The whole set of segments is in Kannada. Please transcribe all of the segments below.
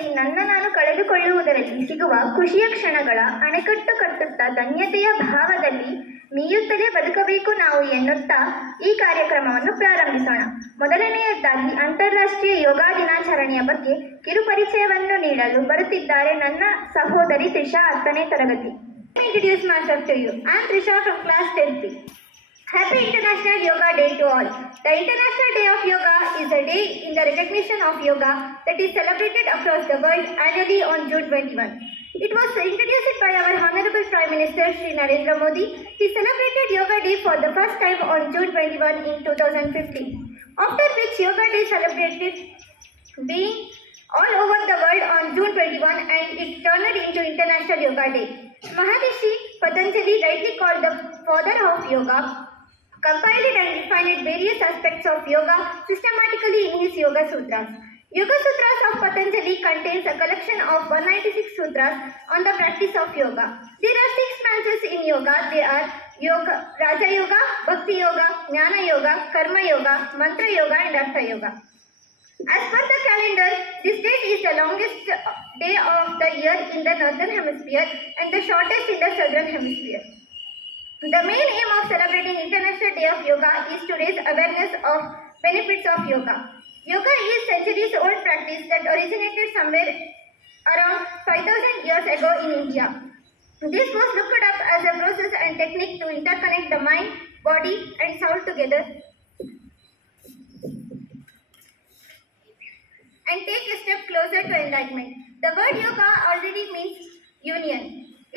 ಯೋಗದಲ್ಲಿ ನಾನು ಕಳೆದುಕೊಳ್ಳುವುದರಲ್ಲಿ ಸಿಗುವ ಖುಷಿಯ ಕ್ಷಣಗಳ ಅಣೆಕಟ್ಟು ಕಟ್ಟುತ್ತಾ ಧನ್ಯತೆಯ ಭಾವದಲ್ಲಿ ಮೀಯುತ್ತಲೇ ಬದುಕಬೇಕು ನಾವು ಎನ್ನುತ್ತಾ ಈ ಕಾರ್ಯಕ್ರಮವನ್ನು ಪ್ರಾರಂಭಿಸೋಣ. ಮೊದಲನೆಯದಾಗಿ ಅಂತಾರಾಷ್ಟ್ರೀಯ ಯೋಗ ದಿನಾಚರಣೆಯ ಬಗ್ಗೆ ಕಿರುಪರಿಚಯವನ್ನು ನೀಡಲು ಬರುತ್ತಿದ್ದಾರೆ ನನ್ನ ಸಹೋದರಿ ತ್ರಿಷಾ, 10ನೇ ತರಗತಿ. Introduce myself to you. I am Trisha from class 10th. Happy International Yoga Day to all. The International Day of Yoga is a day in the recognition of yoga that is celebrated across the world annually on June 21. It was introduced by our Honorable Prime Minister Shri Narendra Modi. He celebrated Yoga Day for the first time on June 21 in 2015. After which Yoga Day celebrated being all over the world on June 21 and it turned into International Yoga Day. Maharishi Patanjali, rightly called the father of yoga, compiled and defined various aspects of yoga systematically in his Yoga Sutras. Yoga Sutras of Patanjali contains a collection of 196 sutras on the practice of yoga. There are 6 branches in yoga. They are Yoga, Raja Yoga, Bhakti Yoga, Jnana Yoga, Karma Yoga, Mantra Yoga and Artha Yoga. As per the calendar, this date is the longest day of the year in the northern hemisphere and the shortest in the southern hemisphere. The main aim of celebrating International Day of Yoga is to raise awareness of benefits of yoga. Yoga is centuries old practice that originated somewhere around 5000 years ago in India. This was looked up as a process and technique to interconnect the mind, body and soul together and take a step closer to enlightenment. The word yoga already means union.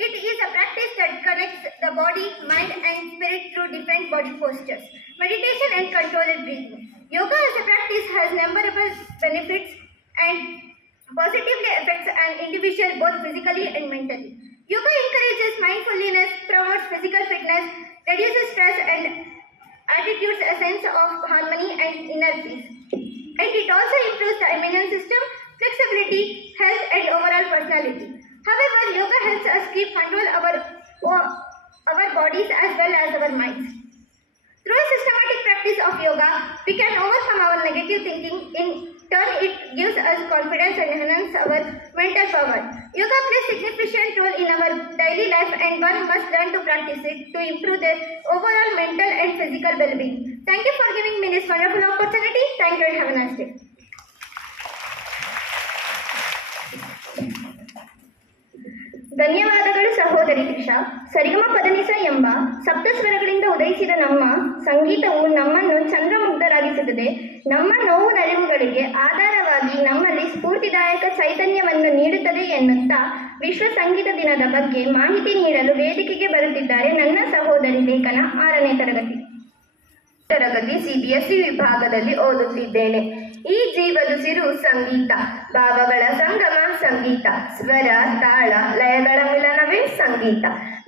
It is a practice that connects the body, mind and spirit through different body postures, meditation and controlled breathing. Yoga as a practice has innumerable benefits and positively affects an individual both physically and mentally. Yoga encourages mindfulness, promotes physical fitness, reduces stress and attitudes a sense of harmony and inner peace. And it also improves the immune system, flexibility, health and overall personality. However, yoga helps us keep control our bodies as well as our minds. Through a systematic practice of yoga, we can overcome our negative thinking. In turn, it gives us confidence and enhances our mental power. Yoga plays a significant role in our daily life and one must learn to practice it to improve their overall mental and physical well-being. Thank you for giving me this wonderful opportunity. Thank you and have a nice day. ಧನ್ಯವಾದಗಳು ಸಹೋದರಿ ತ್ರಿಷಾ. ಸರಿಗಮ ಪದನಿಸ ಎಂಬ ಸಪ್ತಸ್ವರಗಳಿಂದ ಉದಯಿಸಿದ ನಮ್ಮ ಸಂಗೀತವು ನಮ್ಮನ್ನು ಚಂದ್ರಮುಗ್ಧರಾಗಿಸುತ್ತದೆ. ನಮ್ಮ ನೋವು ನಲಿವುಗಳಿಗೆ ಆಧಾರವಾಗಿ ನಮ್ಮಲ್ಲಿ ಸ್ಫೂರ್ತಿದಾಯಕ ಚೈತನ್ಯವನ್ನು ನೀಡುತ್ತದೆ ಎನ್ನುತ್ತಾ ವಿಶ್ವ ಸಂಗೀತ ದಿನದ ಬಗ್ಗೆ ಮಾಹಿತಿ ನೀಡಲು ವೇದಿಕೆಗೆ ಬರುತ್ತಿದ್ದಾರೆ ನನ್ನ ಸಹೋದರಿ ಲೇಖನ, 6ನೇ ತರಗತಿ. CBSE ವಿಭಾಗದಲ್ಲಿ ಓದುತ್ತಿದ್ದೇನೆ. ಈ ಜೀವದುಸಿರು ಸಂಗೀತ, ಭಾವಗಳ ಸಂಗಮ ಸಂಗೀತ, ಸ್ವರ ತಾಳ ಲಯಗಳ ಮಿಲನವೇ ಸಂಗೀತ,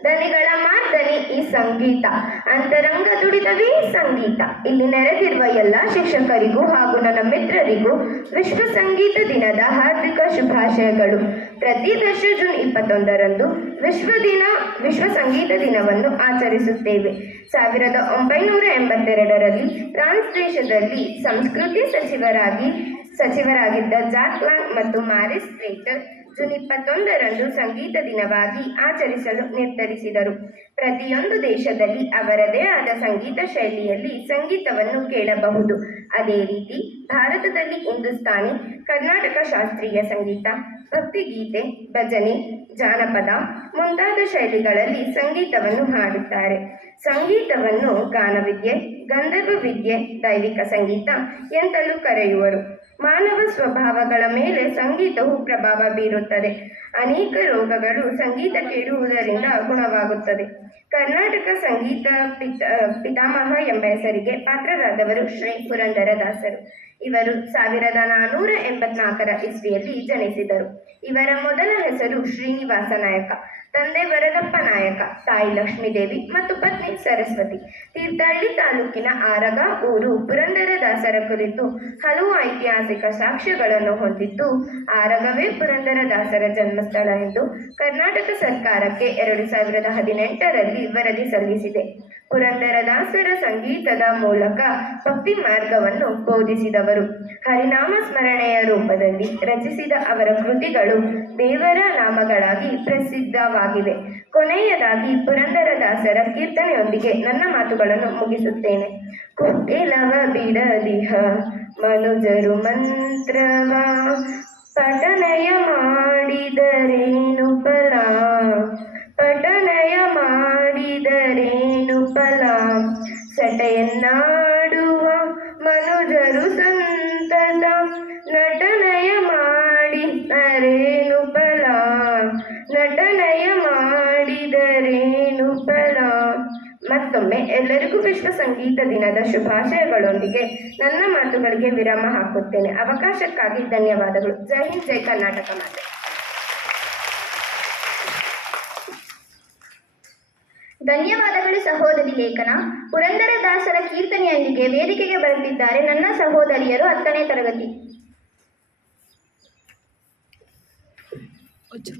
ದನಿಗಳ ಮಾರ್ದನಿ ಈ ಸಂಗೀತ, ಅಂತರಂಗ ದುಡಿತವೇ ಸಂಗೀತ. ಇಲ್ಲಿ ನೆರೆದಿರುವ ಎಲ್ಲ ಶಿಕ್ಷಕರಿಗೂ ಹಾಗೂ ನನ್ನ ಮಿತ್ರರಿಗೂ ವಿಶ್ವ ಸಂಗೀತ ದಿನದ ಹಾರ್ದಿಕ ಶುಭಾಶಯಗಳು. ಪ್ರತಿ ವರ್ಷ ಜೂನ್ 21ರಂದು ವಿಶ್ವ ಸಂಗೀತ ದಿನವನ್ನು ಆಚರಿಸುತ್ತೇವೆ. 1982ರಲ್ಲಿ ಫ್ರಾನ್ಸ್ ದೇಶದಲ್ಲಿ ಸಂಸ್ಕೃತಿ ಸಚಿವರಾಗಿದ್ದ ಜಾಕ್ ಲಾಂಗ್ ಮತ್ತು ಮಾರಿಸ್ ಸ್ಟ್ರೇಟರ್ ಜೂನ್ 21ರಂದು ಸಂಗೀತ ದಿನವಾಗಿ ಆಚರಿಸಲು ನಿರ್ಧರಿಸಿದರು. ಪ್ರತಿಯೊಂದು ದೇಶದಲ್ಲಿ ಅವರದೇ ಆದ ಸಂಗೀತ ಶೈಲಿಯಲ್ಲಿ ಸಂಗೀತವನ್ನು ಕೇಳಬಹುದು. ಅದೇ ರೀತಿ ಭಾರತದಲ್ಲಿ ಹಿಂದೂಸ್ತಾನಿ, ಕರ್ನಾಟಕ ಶಾಸ್ತ್ರೀಯ ಸಂಗೀತ, ಭಕ್ತಿಗೀತೆ, ಭಜನೆ, ಜಾನಪದ ಮುಂತಾದ ಶೈಲಿಗಳಲ್ಲಿ ಸಂಗೀತವನ್ನು ಹಾಡುತ್ತಾರೆ. ಸಂಗೀತವನ್ನು ಗಾನವಿದ್ಯೆ, ಗಂಧರ್ವ ವಿದ್ಯೆ, ದೈವಿಕ ಸಂಗೀತ ಎಂತಲೂ ಕರೆಯುವರು. ಮಾನವ ಸ್ವಭಾವಗಳ ಮೇಲೆ ಸಂಗೀತವು ಪ್ರಭಾವ ಬೀರುತ್ತದೆ. ಅನೇಕ ರೋಗಗಳು ಸಂಗೀತ ಕೇಳುವುದರಿಂದ ಗುಣವಾಗುತ್ತದೆ. ಕರ್ನಾಟಕ ಸಂಗೀತ ಪಿತಾಮಹ ಎಂಬ ಹೆಸರಿಗೆ ಪಾತ್ರರಾದವರು ಶ್ರೀ ಪುರಂದರದಾಸರು. ಇವರು 1484ರ ಇಸ್ವಿಯಲ್ಲಿ ಜನಿಸಿದರು. ಇವರ ಮೊದಲ ಹೆಸರು ಶ್ರೀನಿವಾಸ ನಾಯಕ, ತಂದೆ ವರದಪ್ಪ ನಾಯಕ, ತಾಯಿ ಲಕ್ಷ್ಮೀದೇವಿ ಮತ್ತು ಪತ್ನಿ ಸರಸ್ವತಿ. ತೀರ್ಥಹಳ್ಳಿ ತಾಲೂಕಿನ ಆರಗ ಊರು ಪುರಂದರದಾಸರ ಕುರಿತು ಹಲವು ಐತಿಹಾಸಿಕ ಸಾಕ್ಷ್ಯಗಳನ್ನು ಹೊಂದಿದ್ದು, ಆರಗವೇ ಪುರಂದರದಾಸರ ಜನ್ಮಸ್ಥಳ ಎಂದು ಕರ್ನಾಟಕ ಸರ್ಕಾರಕ್ಕೆ 2018ರಲ್ಲಿ ವರದಿ ಸಲ್ಲಿಸಿದೆ. ಪುರಂದರದಾಸರ ಸಂಗೀತದ ಮೂಲಕ ಭಕ್ತಿ ಮಾರ್ಗವನ್ನು ಬೋಧಿಸಿದವರು. ಹರಿನಾಮ ಸ್ಮರಣೆಯ ರೂಪದಲ್ಲಿ ರಚಿಸಿದ ಅವರ ಕೃತಿಗಳು ದೇವರ ನಾಮಗಳಾಗಿ ಪ್ರಸಿದ್ಧವಾಗಿವೆ. ಕೊನೆಯದಾಗಿ ಪುರಂದರದಾಸರ ಕೀರ್ತನೆಯೊಂದಿಗೆ ನನ್ನ ಮಾತುಗಳನ್ನು ಮುಗಿಸುತ್ತೇನೆ. ಕುಟಿಲವ ಬಿಡದಿಹ ಮನುಜರು ಮಂತ್ರವ ಪಠನಯ ಮಾಡಿದರೇನು ಫಲ, ಪಠನಯ ಮಾಡಿದರೇನು ಫಲ, ಸಟೆಯನ್ನಾಡುವ ಮನುಜರು ಸಂತತ ನಟನಯ ಮಾಡಿದರೇನು ಫಲ, ನಟನಯ ಮಾಡಿದರೇನು ಫಲ. ಮತ್ತೊಮ್ಮೆ ಎಲ್ಲರಿಗೂ ವಿಶ್ವ ಸಂಗೀತ ದಿನದ ಶುಭಾಶಯಗಳೊಂದಿಗೆ ನನ್ನ ಮಾತುಗಳಿಗೆ ವಿರಾಮ ಹಾಕುತ್ತೇನೆ. ಅವಕಾಶಕ್ಕಾಗಿ ಧನ್ಯವಾದಗಳು. ಜೈ ಹಿಂದ್, ಜೈ ಕರ್ನಾಟಕ ಮಾತೆ. ಧನ್ಯವಾದಗಳು ಸಹೋದರಿ ಲೇಖನ. ಪುರಂದರದಾಸರ ಕೀರ್ತನೆಯೊಂದಿಗೆ ವೇದಿಕೆಗೆ ಬರುತ್ತಿದ್ದಾರೆ ನನ್ನ ಸಹೋದರಿಯರು 10ನೇ ತರಗತಿ.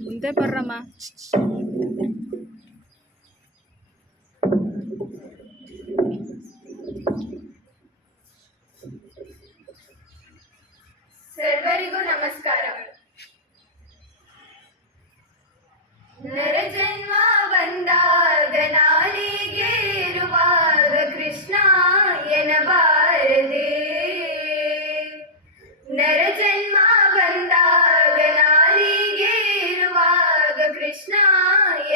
ಮುಂದೆ ಬರ್ರಮ್ಮ. ಸರ್ವರಿಗೂ ನಮಸ್ಕಾರಗಳು. ನರಜನ್ಮ ಬಂದಾಗ ನಾಲಿಗೆ ಇರುವಾಗ ಕೃಷ್ಣ ಎನ್ನಬಾರದೆ, ನರಜನ್ಮ ಬಂದಾಗ ನಾಲಿಗೆ ಇರುವಾಗ ಕೃಷ್ಣ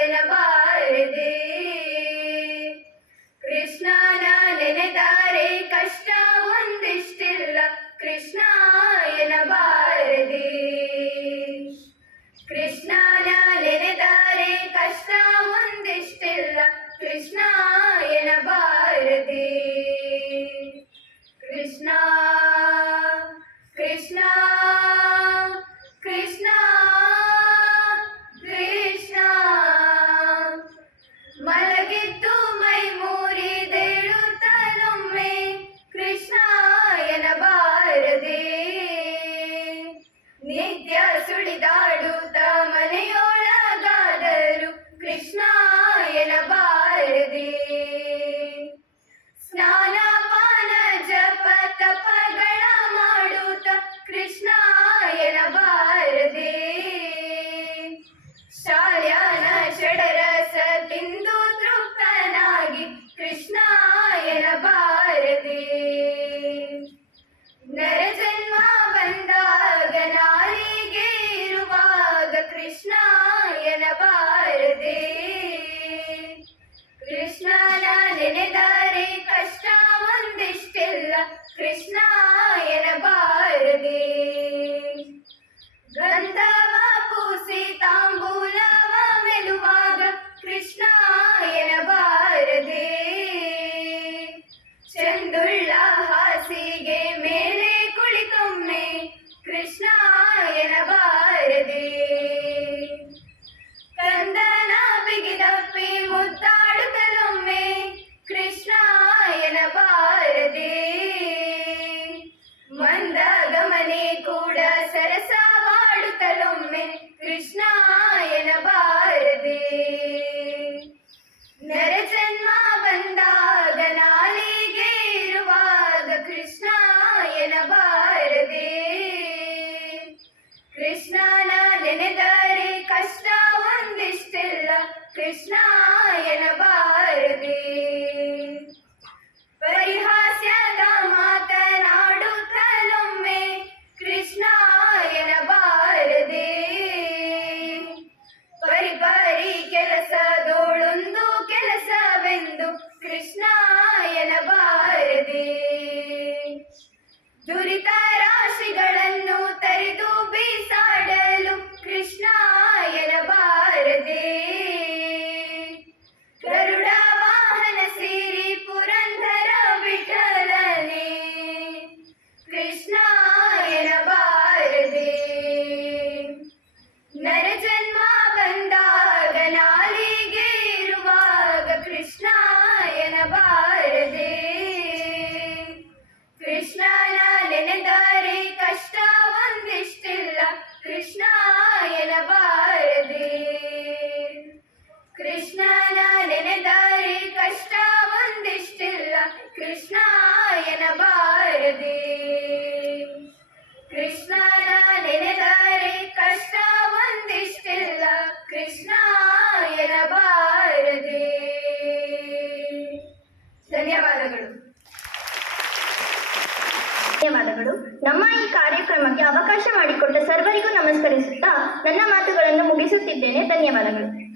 ಎನ್ನಬಾರದೆ, ಕೃಷ್ಣನ ನೆನೆದರೆ ಕಷ್ಟ ಒಂದಿಷ್ಟಿಲ್ಲ ಕೃಷ್ಣ ಎನ್ನಬಾರದೆ, ಕೃಷ್ಣನ ನೆನೆದರೆ ಕಷ್ಟ ಒಂದಿಷ್ಟಿಲ್ಲ ಕೃಷ್ಣ ಎನ್ನಬಾರದೆ, ಕೃಷ್ಣ ಕೃಷ್ಣ ಕೃಷ್ಣ ಕೃಷ್ಣ. ಮಲಗಿದ್ದು ಮೈ ಮುರಿದೇಳುತ್ತಲೊಮ್ಮೆ ಕೃಷ್ಣ ಎನ್ನಬಾರದೆ, ನಿತ್ಯ ಸುಳಿದಾಡುತ್ತ ಮನೆಯೊಳಗಾದರೂ ಕೃಷ್ಣ ಎನ್ನಬಾರದೆ, ಸ್ನಾನ ಪಾನ ಜಪ ತಪಗಳ ಮಾಡುತ್ತ ಕೃಷ್ಣ ಎನ್ನಬಾರದೆ, ಶಾರ್ಯಾನ ಷಡರಸ ತಿಂದು ತೃಪ್ತನಾಗಿ ಕೃಷ್ಣ ಎನ್ನಬಾರದೆ, ನರಜನ್ಮ ಬಂದಾಗ ನಾಲಿಗೆ ಇರುವಾಗ ಕೃಷ್ಣ ಎನ್ನಬಾರದೆ, ಕೃಷ್ಣನ ನೆನೆದರೆ ಕಷ್ಟ ಒಂದಿಷ್ಟಿಲ್ಲ ಕೃಷ್ಣ ಎನ್ನಬಾರದೆ, ಗಂಧವ ಪೂಸಿ ತಾಂಬೂಲವ ಮೆಲುವಾಗ ಕೃಷ್ಣ ಎನ್ನಬಾರದೆ, ಚಂದುಳ್ಳ ಹಾಸಿಗೆ ಮೇಲೆ ಕುಳಿತೊಮ್ಮೆ ಕೃಷ್ಣ ಎನ್ನಬಾರದೆ, ಕಂದನ ಬಿಗಿದಪ್ಪಿ ಮುದ್ದಾಡುತ್ತಲೊಮ್ಮೆ ಕೃಷ್ಣ ಎನ್ನಬಾರದೆ, ಮಂದಗಮನೆ ಕೂಡ ಸರಸವಾಡುತ್ತಲೊಮ್ಮೆ ಕೃಷ್ಣ ಎನ್ನಬಾರದೆ, ನರಜನ್ಮ ಬಂದಾಗ ನಾಲಿಗೆ ಇರುವಾಗ ಕೃಷ್ಣ ಎನ್ನಬಾರದೆ, ಕೃಷ್ಣನ ನೆನೆದರೆ ಕಷ್ಟ ಒಂದಿಷ್ಟಿಲ್ಲ ಕೃಷ್ಣ ಎನ್ನಬಾರದೆ, ಪರಿಹಾಸ್ಯದ ಮಾತನಾಡುತ್ತಲೊಮ್ಮೆ ಕೃಷ್ಣ ಎನ್ನಬಾರದೆ, ಪರಿಪರಿ ಕೆಲಸದೋಳೊಂದು ಕೆಲಸವೆಂದು ಕೃಷ್ಣ ಎನ್ನಬಾರದೆ, ದುರಿತ ರಾಶಿಗಳನ್ನು ತರಿದು ಬೀಸಾಡಲು ಕೃಷ್ಣ ಎನ್ನಬಾರದೆ, ಗರುಡ ಬಾರದೆ. ಧನ್ಯವಾದಗಳು. ಧನ್ಯವಾದಗಳು. ನಮ್ಮ ಈ ಕಾರ್ಯಕ್ರಮಕ್ಕೆ ಅವಕಾಶ ಮಾಡಿಕೊಟ್ಟ ಸರ್ವರಿಗೂ ನಮಸ್ಕರಿಸುತ್ತಾ ನನ್ನ ಮಾತುಗಳನ್ನು ಮುಗಿಸುತ್ತಿದ್ದೇನೆ. ಧನ್ಯವಾದಗಳು.